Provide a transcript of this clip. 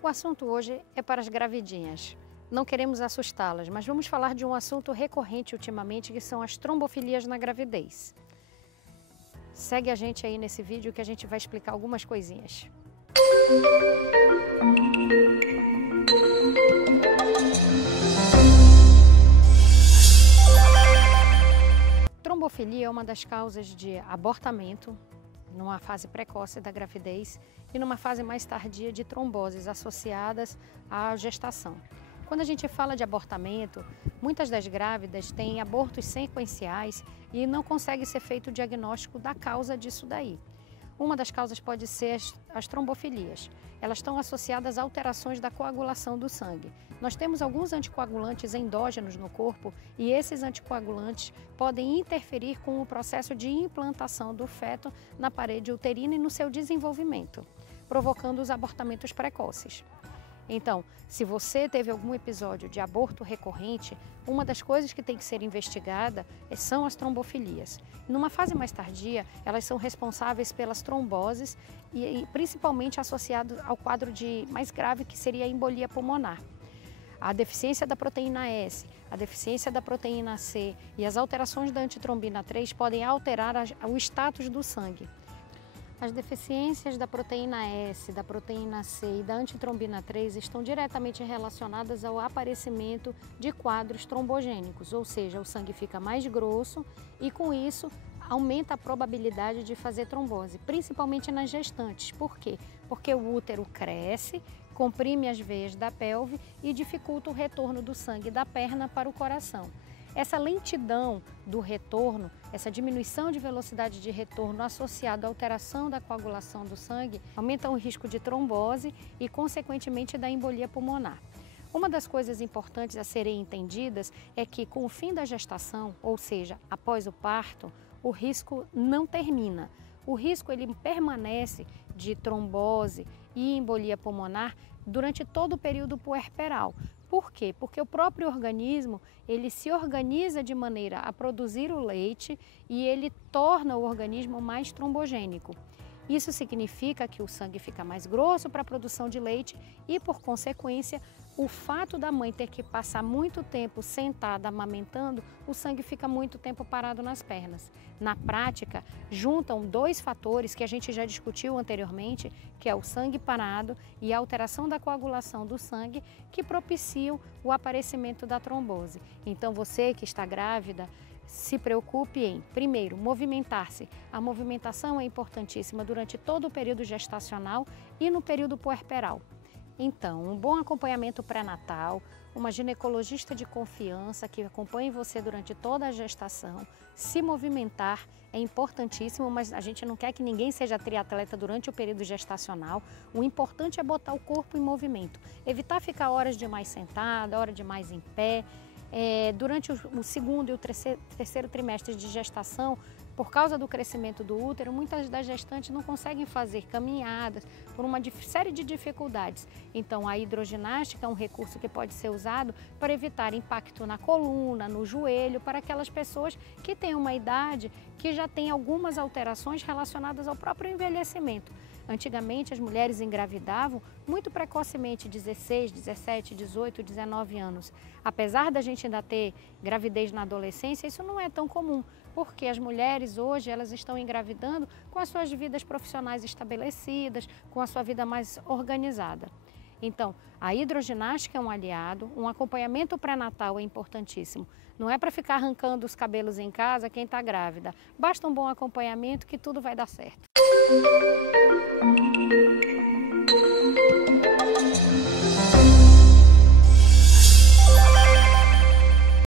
O assunto hoje é para as gravidinhas. Não queremos assustá-las, mas vamos falar de um assunto recorrente ultimamente, que são as trombofilias na gravidez. Segue a gente aí nesse vídeo que a gente vai explicar algumas coisinhas. Trombofilia é uma das causas de abortamento numa fase precoce da gravidez e numa fase mais tardia de tromboses associadas à gestação. Quando a gente fala de abortamento, muitas das grávidas têm abortos sequenciais e não consegue ser feito o diagnóstico da causa disso daí. Uma das causas pode ser as trombofilias. Elas estão associadas a alterações da coagulação do sangue. Nós temos alguns anticoagulantes endógenos no corpo e esses anticoagulantes podem interferir com o processo de implantação do feto na parede uterina e no seu desenvolvimento, provocando os abortamentos precoces. Então, se você teve algum episódio de aborto recorrente, uma das coisas que tem que ser investigada são as trombofilias. Numa fase mais tardia, elas são responsáveis pelas tromboses e principalmente associado ao quadro mais grave, que seria a embolia pulmonar. A deficiência da proteína S, a deficiência da proteína C e as alterações da antitrombina 3 podem alterar o status do sangue. As deficiências da proteína S, da proteína C e da antitrombina 3 estão diretamente relacionadas ao aparecimento de quadros trombogênicos, ou seja, o sangue fica mais grosso e com isso aumenta a probabilidade de fazer trombose, principalmente nas gestantes. Por quê? Porque o útero cresce, comprime as veias da pelve e dificulta o retorno do sangue da perna para o coração. Essa lentidão do retorno, essa diminuição de velocidade de retorno associada à alteração da coagulação do sangue, aumenta o risco de trombose e, consequentemente, da embolia pulmonar. Uma das coisas importantes a serem entendidas é que, com o fim da gestação, ou seja, após o parto, o risco não termina. O risco ele permanece de trombose e embolia pulmonar durante todo o período puerperal. Por quê? Porque o próprio organismo ele se organiza de maneira a produzir o leite e ele torna o organismo mais trombogênico. Isso significa que o sangue fica mais grosso para a produção de leite e, por consequência, o fato da mãe ter que passar muito tempo sentada amamentando, o sangue fica muito tempo parado nas pernas. Na prática, juntam dois fatores que a gente já discutiu anteriormente, que é o sangue parado e a alteração da coagulação do sangue, que propiciam o aparecimento da trombose. Então, você que está grávida, se preocupe em, primeiro, movimentar-se. A movimentação é importantíssima durante todo o período gestacional e no período puerperal. Então, um bom acompanhamento pré-natal, uma ginecologista de confiança que acompanhe você durante toda a gestação, se movimentar é importantíssimo, mas a gente não quer que ninguém seja triatleta durante o período gestacional. O importante é botar o corpo em movimento, evitar ficar horas demais sentada, hora demais em pé. Durante o segundo e o terceiro trimestre de gestação, por causa do crescimento do útero, muitas das gestantes não conseguem fazer caminhadas por uma série de dificuldades. Então, a hidroginástica é um recurso que pode ser usado para evitar impacto na coluna, no joelho, para aquelas pessoas que têm uma idade que já tem algumas alterações relacionadas ao próprio envelhecimento. Antigamente, as mulheres engravidavam muito precocemente, 16, 17, 18, 19 anos. Apesar da gente ainda ter gravidez na adolescência, isso não é tão comum, porque as mulheres hoje elas estão engravidando com as suas vidas profissionais estabelecidas, com a sua vida mais organizada. Então, a hidroginástica é um aliado, um acompanhamento pré-natal é importantíssimo. Não é para ficar arrancando os cabelos em casa quem está grávida. Basta um bom acompanhamento que tudo vai dar certo.